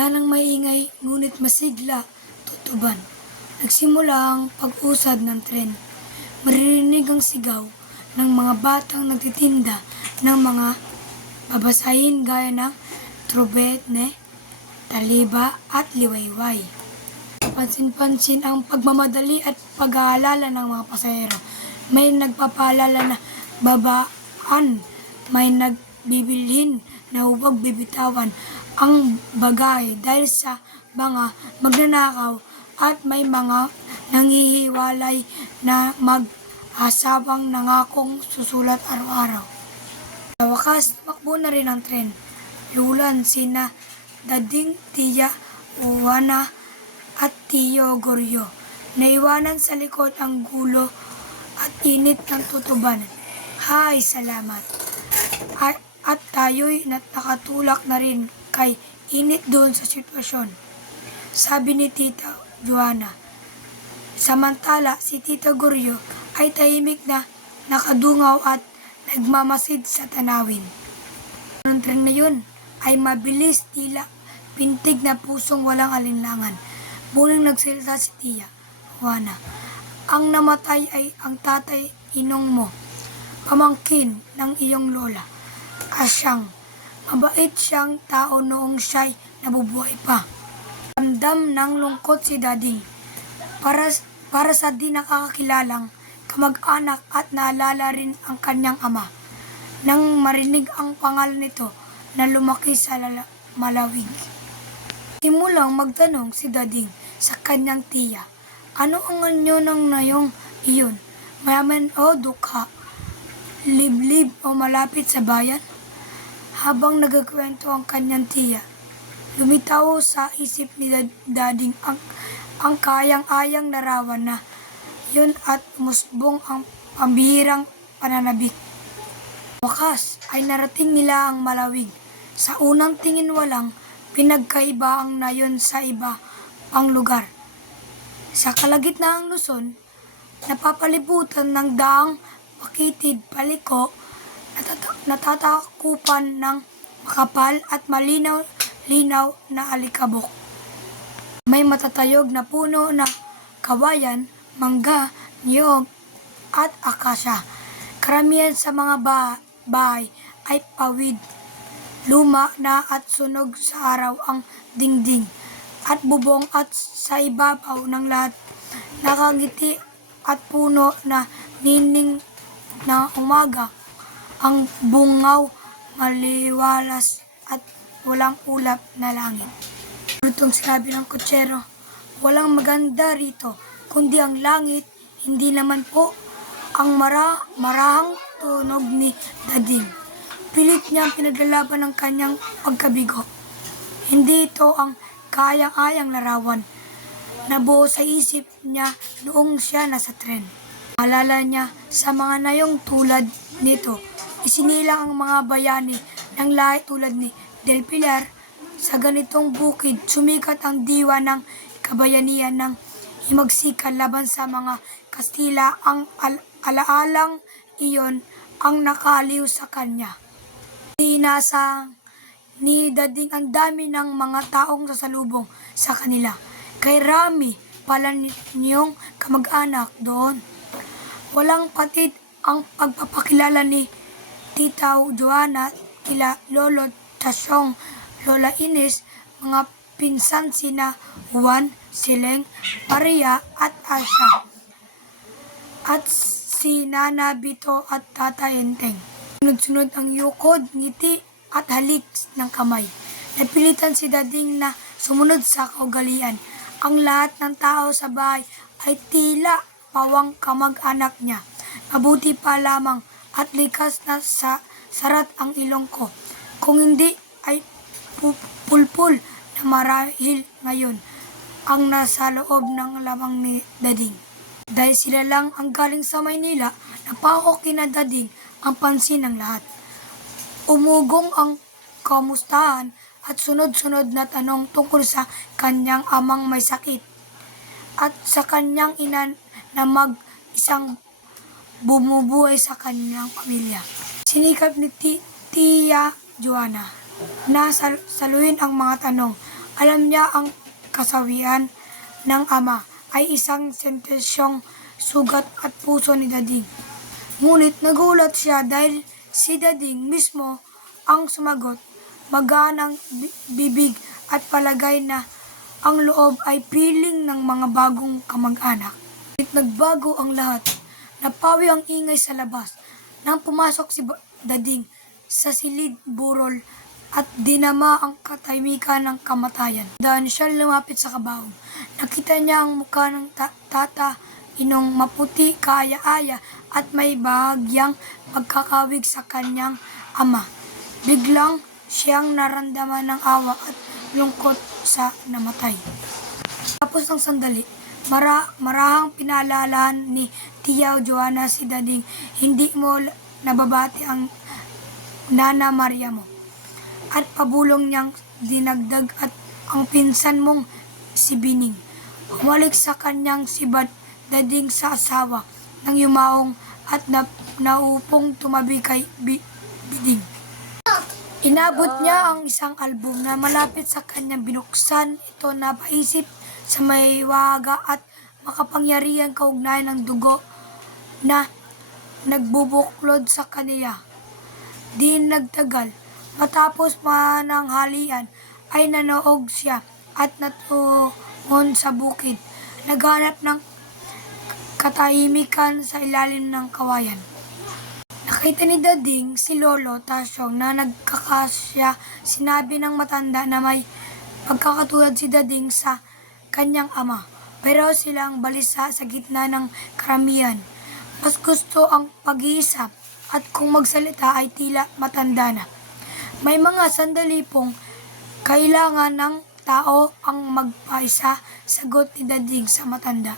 Gitna ng maingay ngunit masigla, tutuban. Nagsimula ang pag-usad ng tren. Maririnig ang sigaw ng mga batang nagtitinda ng mga babasahin gaya ng trobetne, taliba at liwayway. Pansin-pansin ang pagmamadali at pag-aalala ng mga pasahero. May nagpapaalala na babaan, may nagbibilhin na huwag bibitawan ang bagay dahil sa mga magnanakaw at may mga nanghihiwalay na mag-asawang nangakong susulat araw-araw. Sa wakas, tumakbo na rin ang tren. Lulan sina Dading, Tiya, Juana at Tiyo Goryo. Naiwanan sa likod ang gulo at init ng tutuban. Hay, salamat! At tayo'y nakatulak na rin kay init doon sa sitwasyon, sabi ni Tita Juana. Samantala, si Tita Goryo ay tahimik na nakadungaw at nagmamasid sa tanawin. Ang tren na yun ay mabilis, tila pintig na pusong walang alinlangan. Muling nagsalita si Tia Juana. Ang namatay ay ang tatay inong mo, pamangkin ng iyong lola. Asyang, mabait siyang tao noong siya'y nabubuhay pa. Ramdam ng lungkot si Dading para sa di nakakakilalang kamag-anak at naalala rin ang kanyang ama. Nang marinig ang pangalan nito na lumaki sa Malawig. Simulang magtanong si Dading sa kanyang tiya, ano ang anyo ng nayong iyon? Mayaman o dukha? Liblib o malapit sa bayan? Habang nagkikwento ang kanyang tiya, lumitaw sa isip ni Dading ang kayang-ayang larawan na yun at musbong ang pambihirang pananabik. Wakas ay narating nila ang Malawig. Sa unang tingin walang pinagkaiba ang nayon sa iba pang lugar. Sa kalagitnaang Luzon, napapalibutan ng daang makitid paliko, natatakupan ng makapal at malinaw-linaw na alikabok. May matatayog na puno na kawayan, mangga, niyog at akasya. Karamihan sa mga bahay ay pawid, luma na at sunog sa araw ang dingding at bubong at sa ibabaw ng lahat nakangiti at puno na nining na umaga. Ang bungaw, maliwalas at walang ulap na langit. Lutong sinabi ng kutsero, walang maganda rito, kundi ang langit, hindi naman po ang marahang tunog ni Dading. Pilit niyang pinaglalaban ng kanyang pagkabigo. Hindi ito ang kayang-ayang larawan na buo sa isip niya noong siya nasa tren. Maalala niya sa mga nayong tulad nito. Isinilang ang mga bayani ng lahi tulad ni Del Pilar. Sa ganitong bukid, sumikat ang diwa ng kabayanihan ng himagsikan laban sa mga Kastila. Ang alaalang iyon ang nakaliw sa kanya. Inasang ni Dading ang dami ng mga taong sasalubong sa kanila. Kay Rami pala niyong kamag-anak doon. Walang patid ang pagpapakilala ni Tita Juana kila Lolo Tasyong, Lola Ines, mga pinsan sina Juan, Sileng, Maria at Asya, at si Nana Bito at Tata Enteng. Sunod-sunod ang yukod, ngiti at halik ng kamay. Napilitan si Dading na sumunod sa kaugalian. Ang lahat ng tao sa bahay ay tila pawang kamag-anak niya. Mabuti pa lamang at likas na sa sarat ang ilong ko. Kung hindi ay pulpul na marahil ngayon ang nasa loob ng lamang ni Dading. Dahil sila lang ang galing sa Maynila, napako kina Dading ang pansin ng lahat. Umugong ang kamustahan at sunod-sunod na tanong tungkol sa kanyang amang may sakit at sa kanyang ina na mag-isang bumubuhay sa kanyang pamilya. Sinikap ni Tia Juana na saluhin ang mga tanong Alam niya ang kasawian ng ama ay isang sentensyong sugat at puso ni Dading. Ngunit nagulat siya dahil si Dading mismo ang sumagot. Magaan ang bibig at palagay na ang loob ay piling ng mga bagong kamag-anak. Ngunit nagbago ang lahat. Napawi ang ingay sa labas. Nang pumasok si Dading sa silid burol at dinama ang katahimikan ng kamatayan. Dahil siya lumapit sa kabaong. Nakita niya ang mukha ng tata inong maputi, kaaya-aya at may bahagyang pagkakawig sa kanyang ama. Biglang siyang naramdaman ng awa at lungkot sa namatay. Tapos ng sandali, marahang pinaalalahan ni Tia Joanna si Dading, hindi mo nababati ang Nana Maria mo. At pabulong niyang dinagdag at ang pinsan mong si Bining. Humalik sa kanyang si Dading sa asawa ng yumaong at naupong tumabi kay Biding. Inabot niya ang isang album na malapit sa kanyang binuksan. Ito na paisip sa may waga at makapangyarihan kaugnayan ng dugo na nagbubuklod sa kaniya. Di nagtagal, matapos mananghalian ay nanoog siya at natungon sa bukid. Naghanap ng katahimikan sa ilalim ng kawayan. Nakita ni Dading si Lolo Tasyong na nagkakasya. Sinabi ng matanda na may pagkakatulad si Dading sa kanyang ama. Pero silang balisa sa gitna ng karamihan. Mas gusto ang pag-iisa at kung magsalita ay tila matanda na. May mga sandali pong kailangan ng tao ang magpaisa, sagot ni Dading sa matanda.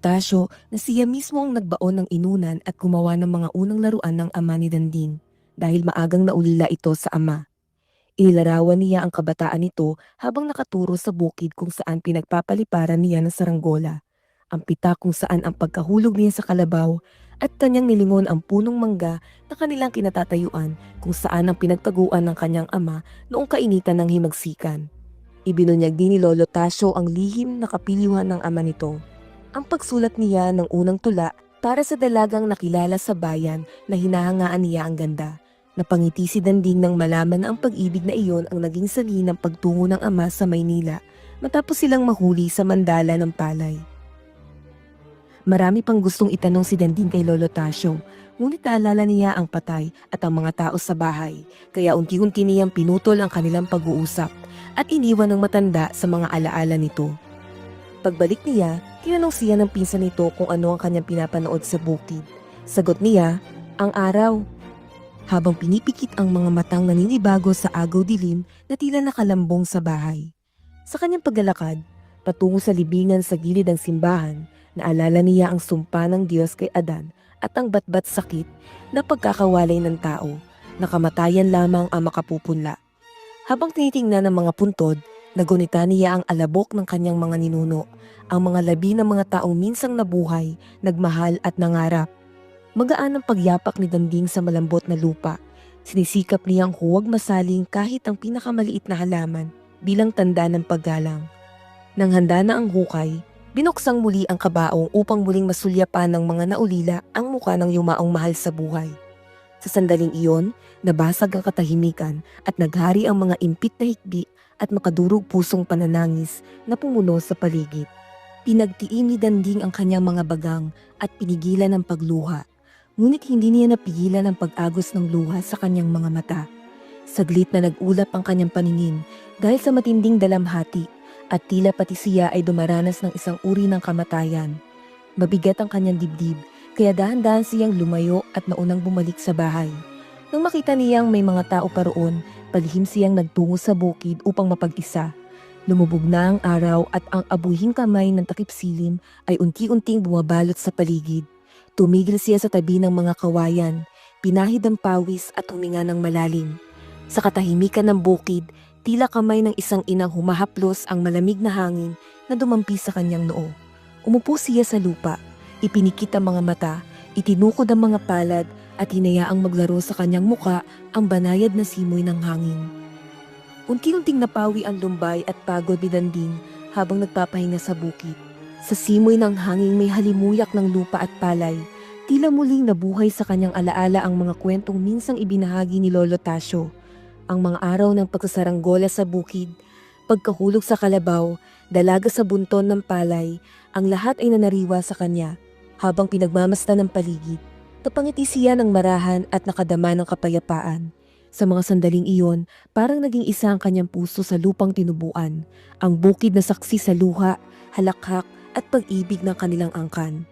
Tasyo na siya mismo ang nagbaon ng inunan at gumawa ng mga unang laruan ng ama ni Danding dahil maagang naulila ito sa ama. Inilarawan niya ang kabataan nito habang nakaturo sa bukid kung saan pinagpapaliparan niya ng saranggola, ang pita kung saan ang pagkahulog niya sa kalabaw at kanyang nilingon ang punong mangga na kanilang kinatatayuan kung saan ang pinagtaguan ng kanyang ama noong kainitan ng himagsikan. Ibinunyag din ni Lolo Tasyo ang lihim na kapiliwan ng ama nito. Ang pagsulat niya ng unang tula para sa dalagang nakilala sa bayan na hinahangaan niya ang ganda. Napangiti si Danding nang malaman na ang pag-ibig na iyon ang naging sanhi ng pagtungo ng ama sa Maynila matapos silang mahuli sa mandala ng palay. Marami pang gustong itanong si Danding kay Lolo Tasyo, ngunit naalala niya ang patay at ang mga tao sa bahay, kaya unti-unti niyang pinutol ang kanilang pag-uusap at iniwan ng matanda sa mga alaala nito. Pagbalik niya, tinanong siya ng pinsan nito kung ano ang kanyang pinapanood sa bukid. Sagot niya, ang araw. Habang pinipikit ang mga matang naninibago sa agaw dilim na tila nakalambong sa bahay. Sa kanyang paglalakad, patungo sa libingan sa gilid ng simbahan, naalala niya ang sumpa ng Diyos kay Adan at ang batbat sakit na pagkakawalay ng tao, na kamatayan lamang ang makapupunla. Habang tinitingnan ng mga puntod, nagunita niya ang alabok ng kanyang mga ninuno, ang mga labi ng mga taong minsang nabuhay, nagmahal at nangarap. Magaan ang pagyapak ni Danding sa malambot na lupa. Sinisikap niyang huwag masaling kahit ang pinakamaliit na halaman bilang tanda ng paggalang. Nang handa na ang hukay, binuksang muli ang kabaong upang muling masulyapan ng mga naulila ang muka ng yumaong mahal sa buhay. Sa sandaling iyon, nabasag ang katahimikan at naghari ang mga impit na hikbi at makadurog pusong pananangis na pumuno sa paligid. Pinagtiim ni Danding ang kanyang mga bagang at pinigilan ang pagluha. Ngunit hindi niya napigilan ang pag-agos ng luha sa kanyang mga mata. Saglit na nag-ulap ang kanyang paningin dahil sa matinding dalamhati at tila pati siya ay dumaranas ng isang uri ng kamatayan. Mabigat ang kanyang dibdib kaya dahan-dahan siyang lumayo at naunang bumalik sa bahay. Nang makita niyang may mga tao pa roon, palihim siyang nagtungo sa bukid upang mapag-isa. Lumubog na ang araw at ang abuhing kamay ng takip silim ay unti-unting bumabalot sa paligid. Tumigil siya sa tabi ng mga kawayan, pinahid ang pawis at huminga ng malalim. Sa katahimikan ng bukid, tila kamay ng isang inang humahaplos ang malamig na hangin na dumampi sa kanyang noo. Umupo siya sa lupa, ipinikit ang mga mata, itinukod ang mga palad at hinayaang maglaro sa kanyang muka ang banayad na simoy ng hangin. Unti-unting napawi ang lumbay at pagod ni Danding habang nagpapahinga sa bukid. Sa simoy ng hangin may halimuyak ng lupa at palay, tila muling nabuhay sa kanyang alaala ang mga kwentong minsang ibinahagi ni Lolo Tasyo. Ang mga araw ng pagsasaranggola sa bukid, pagkahulog sa kalabaw, dalaga sa bunton ng palay, ang lahat ay nanariwa sa kanya. Habang pinagmamasdan ng paligid, napangiti siya ng marahan at nakadama ng kapayapaan. Sa mga sandaling iyon, parang naging isa ang kanyang puso sa lupang tinubuan, ang bukid na saksi sa luha, halakhak at pag-ibig ng kanilang angkan.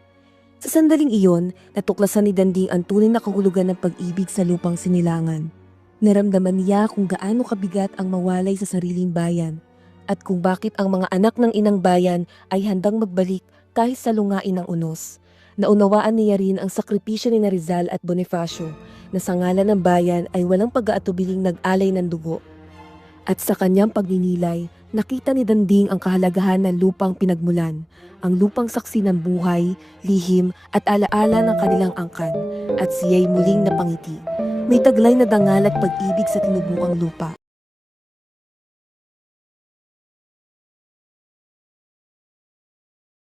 Sa sandaling iyon, natuklasan ni Danding ang tunay na kahulugan ng pag-ibig sa lupang sinilangan. Naramdaman niya kung gaano kabigat ang mawalay sa sariling bayan at kung bakit ang mga anak ng inang bayan ay handang magbalik kahit sa lungain ng unos. Naunawaan niya rin ang sakripisyo ni Rizal at Bonifacio na sa ngalan ng bayan ay walang pag-aatubiling nag-alay ng dugo. At sa kanyang pagninilay, nakita ni Danding ang kahalagahan ng lupang pinagmulan, ang lupang saksi ng buhay, lihim at alaala ng kanilang angkan, at siya'y muling napangiti. May taglay na dangal at pag-ibig sa tinubuang lupa.